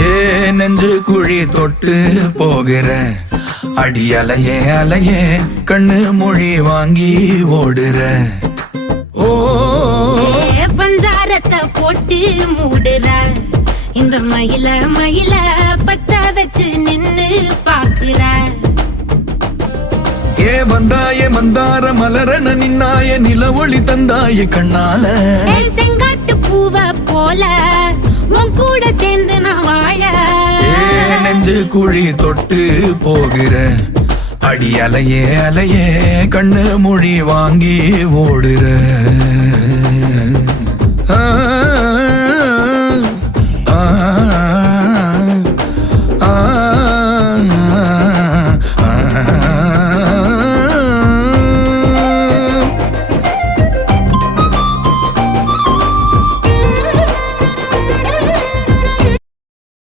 ஏ நெஞ்சு குழி தொட்டு போகிற அடி அலையே அலையே கண்ணு மொழி வாங்கி ஓடுற. ஓ பஞ்சாரத்தை போட்டு மூடுற இந்த மயில மயில பத்த வச்சு நின்னு பாக்குற. ஏ வந்தாய மந்தார மலரன நின்னாய நில ஒளி தந்தாய கண்ணால. செங்காட்டு பூவ போல உன் கூட சேர்ந்து நான் வாழ. நெஞ்சு குழி தொட்டு போகிற அடி அலையே அலையே கண்ணு மொழி வாங்கி ஓடுற. ஆ ஆ